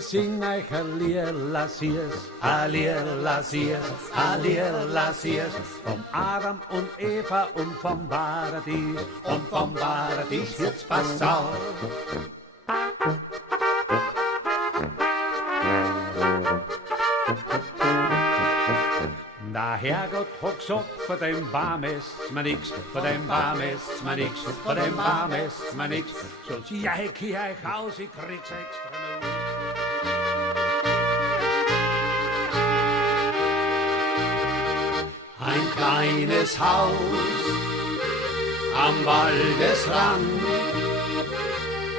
ich sing euch a Lied, lassiers, a Lied, lassiers, a Lied, lassiers. Vom Adam und Eva und vom Paradies, jetzt pass auf. Der Herrgott hat gesagt, von dem Baum isst man nix, von dem Baum isst man nix, von dem Baum isst man nix. Sonst jack ich euch aus, ich krieg's extra noch. Ein kleines Haus am Waldesrand,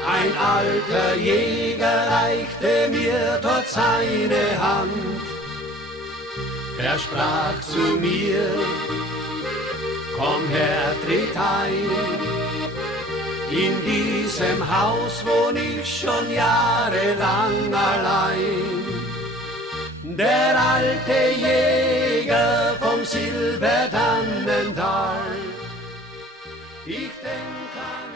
ein alter Jäger reichte mir dort seine Hand. Er sprach zu mir, komm her, tritt ein, in diesem Haus wohn ich schon jahrelang allein. Der alte Jäger vom Silbertannental, ich denk an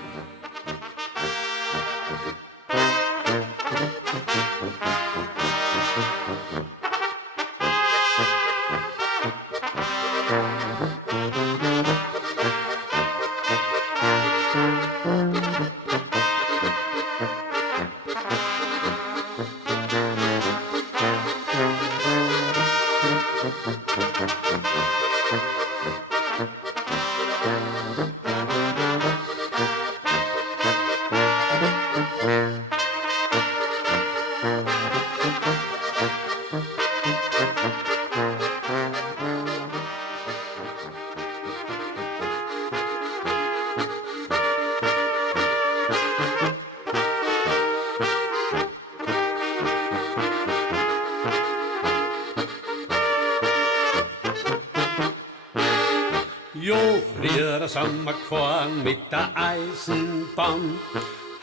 Jo, früher sind wir gefahren mit der Eisenbahn.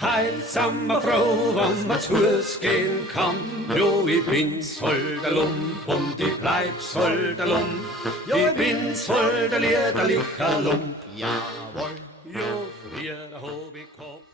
Heil sind wir froh, wenn man zu Fuß gehen kann. Jo, ich bin's voll der Lump und ich bleib's voll der Lump. Jo, ich bin's voll der liederlicher Lump. Jawohl. Jo, früher hab ich gehabt